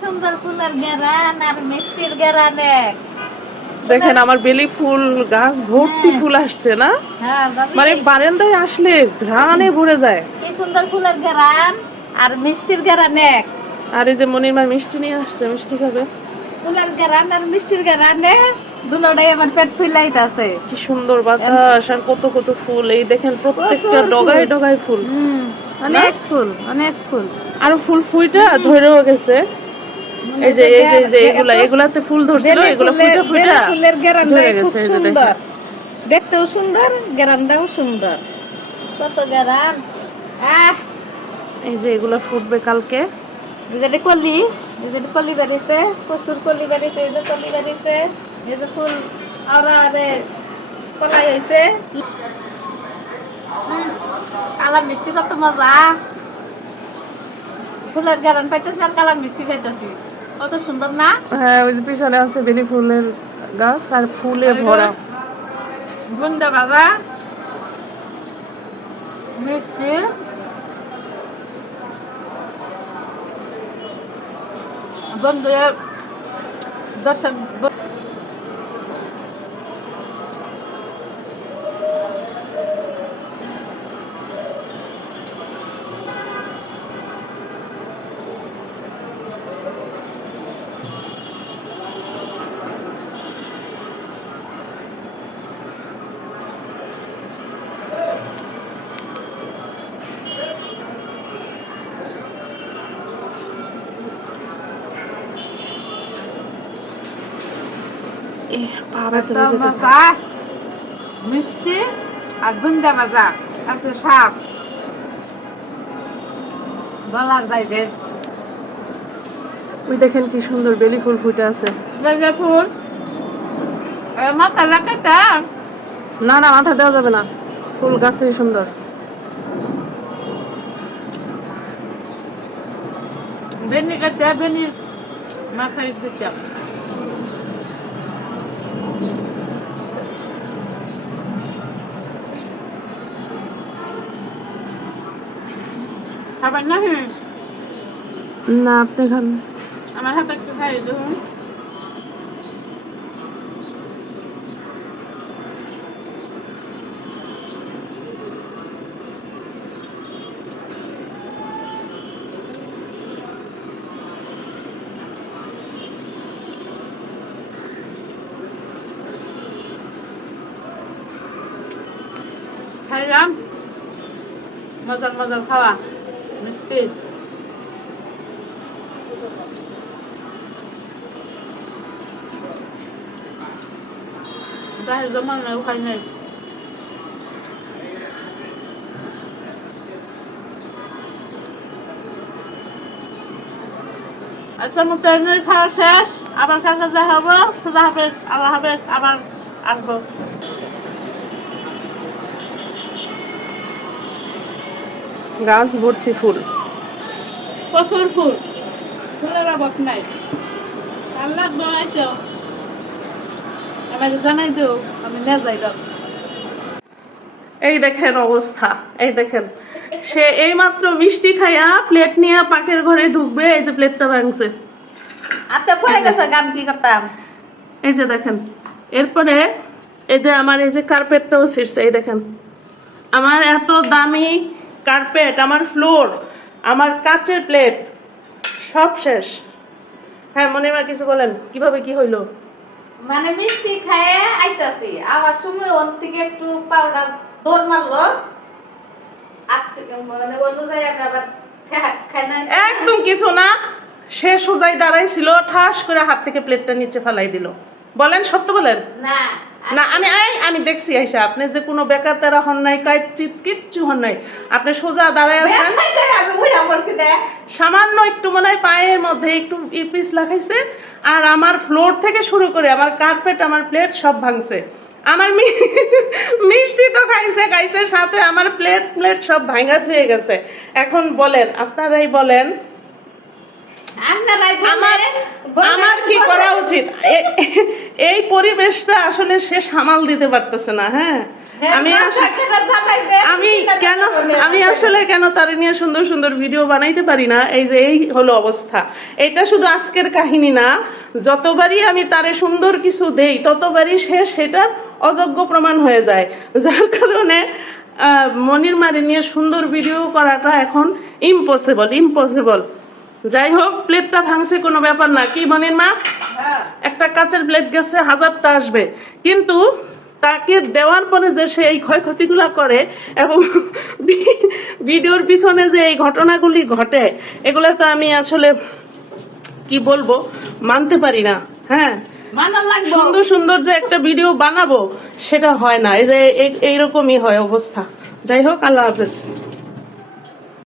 সুন্দর ফুলের ঘেরান আর মিষ্টির ঘেরানে। দেখেন আমার বেলি ফুল গাছ ভর্তি হ্যাঁ ফুল আসছে না, হ্যাঁ ভাবি, মানে বারান্দায় আসলে ঘ্রাণে ভরে যায়। কি সুন্দর ফুলের ঘেরান আর মিষ্টির ঘেরানে। আর এই যে মনির মা মিষ্টি নিয়ে আসছে, মিষ্টি খাবে। ফুলের ঘেরান আর মিষ্টির ঘেরানে দুটোটাই আমার পেট ফুলাইতাছে। কি সুন্দর বাতাস আর কত কত ফুল, এই দেখেন প্রত্যেকটা প্রচুর ফুল। ডগায় ডগায় ফুল। না অনেক ফুল, অনেক ফুল। আরো ফুল ফুইটা ঝরেও গেছে। এই যে এই যে এই যে এগুলা এগুলাতে ফুল ধরছিল, এগুলা ফুইটা ফুইটা বেলি ফুলের ঘেরানটাই ঝরে খুব গেছে। এই যে সুন্দর, দেখেন, দেখতেও সুন্দর, ঘেরানটাও সুন্দর। কত ঘেরান। আহ, এই যে এগুলা ফুটবে কালকে। যেটা কলি, যেটা কলি বেরিয়েছে, প্রচুর কলি বেরিয়েছে, এই যে কলি বেরিয়েছে, এই যে ফুল আরে আরে কলাই হয়েছে। কালার মিষ্টি কত মজা। ফুলের ঘেরান পাইতেছি আর কালার মিষ্টি খাইতেছি, কত সুন্দর না। হ্যাঁ ওই যে পিছনে আছে বেলি ফুলের গাছ আর ফুলে ভরা। বুন্দা বাবা মিষ্টি, বন্ধু দর্শক পা ব্যথা একটা হয়ে যেতেছে। মজা, মিষ্টি আর বুন্দা মজা, এত সাপ বলার বাইরে। ওই দেখেন কি সুন্দর বেলি ফুল ফুটে আছে। যে ফুল মাথা লাগাটা, না না মাথা দেওয়া যাবে না, ফুল গাছই সুন্দর। বেনি কাটা, বেনি মাথায় দিতাম। খাবার না না আপনি খান। আমার হাতে একটু খাই দেখুন। খাইলাম, মজার মজার খাওয়া মিষ্টি। বাহির জমান নাই, খাই নাই। আচ্ছা মোটামুটি খাওয়া শেষ, আবার কাছে যা হবো। খুদা হাফেজ, আল্লাহ হাফেজ, আবার আসবো। গাছ ভর্তি ফুল। প্রচুর ফুল, ফুলের অভাব নাই। ভাল লাগবে আইসো, আমাকে জানাই দিও, আমি নিয়ে যাই দাও। এই দেখেন অবস্থা, এই দেখেন সে এইমাত্র মিষ্টি খাইয়া প্লেট নিয়ে পাকের ঘরে ঢুকবে, এই যে প্লেটটা ভাঙছে। আচ্ছা পড়ে গেছে, গান কি করতাম। এই যে দেখেন, এরপরে এই যে আমার এই যে কার্পেটটাও ছিঁড়ছে। এই দেখেন আমার এত দামি কার্পেট, আমার ফ্লোর, আমার কাচের প্লেট সব শেষ। হ্যাঁ মনিমা কিছু বলেন, কিভাবে কি হইলো? মানে মিষ্টি খায় আইতাছি, আবার সময় ওর থেকে একটু পাউডার দৌড় মারলো, মানে অনুযায়ী আমি আবার খাই না। একদম কিছু না, সে সোজাই দাঁড়াইছিল, ঠাস করে হাত থেকে প্লেটটা নিচে ফেলাই দিল। বলেন সত্য বলেন। না না আমি দেখছি আইসা, আপনি যে কোনো বেকার তেরা হন নাই, কাইচিত কিচ্ছু হন নাই, আপনি সোজা দাঁড়ায় আছেন। আমি বুড়া পড়ছি দে। সামান্য একটু মনে হয় পায়ের মধ্যে একটু পিস লাগাইছে, আর আমার ফ্লোর থেকে শুরু করে আমার কার্পেট, আমার প্লেট সব ভাঙছে। আমার মিষ্টি তো খাইছে সাথে আমার প্লেট সব ভাঙা হয়ে গেছে। এখন বলেন, আপনারাই বলেন আমার কি করা উচিত? এই পরিবেশটা আসলে সে সামাল দিতে পারতেছে না। হ্যাঁ আমি আমি আসলে কেন তারে নিয়ে সুন্দর সুন্দর ভিডিও বানাইতে পারি না, এই যে এই হলো অবস্থা। এটা শুধু আজকের কাহিনী না, যতবারই আমি তারে সুন্দর কিছু দেই ততবারই সে সেটার অযোগ্য প্রমাণ হয়ে যায়, যার কারণে মনির মারে নিয়ে সুন্দর ভিডিও করাটা এখন ইম্পসিবল। যাই হোক, প্লেটটা ভাঙছে কোনো ব্যাপার না, কি মনির মা? একটা কাঁচের প্লেট গেছে, 1000টা আসবে, কিন্তু তাকে দেওয়ার পরে যে সে এই ক্ষয়ক্ষতিগুলো করে এবং ভিডিওর পিছনে যে এই ঘটনাগুলি ঘটে, এগুলো তো আমি আসলে কি বলবো, মানতে পারি না। হ্যাঁ, সুন্দর সুন্দর যে একটা ভিডিও বানাবো সেটা হয় না, এই যে এইরকমই হয় অবস্থা। যাই হোক, আল্লাহ হাফেজ।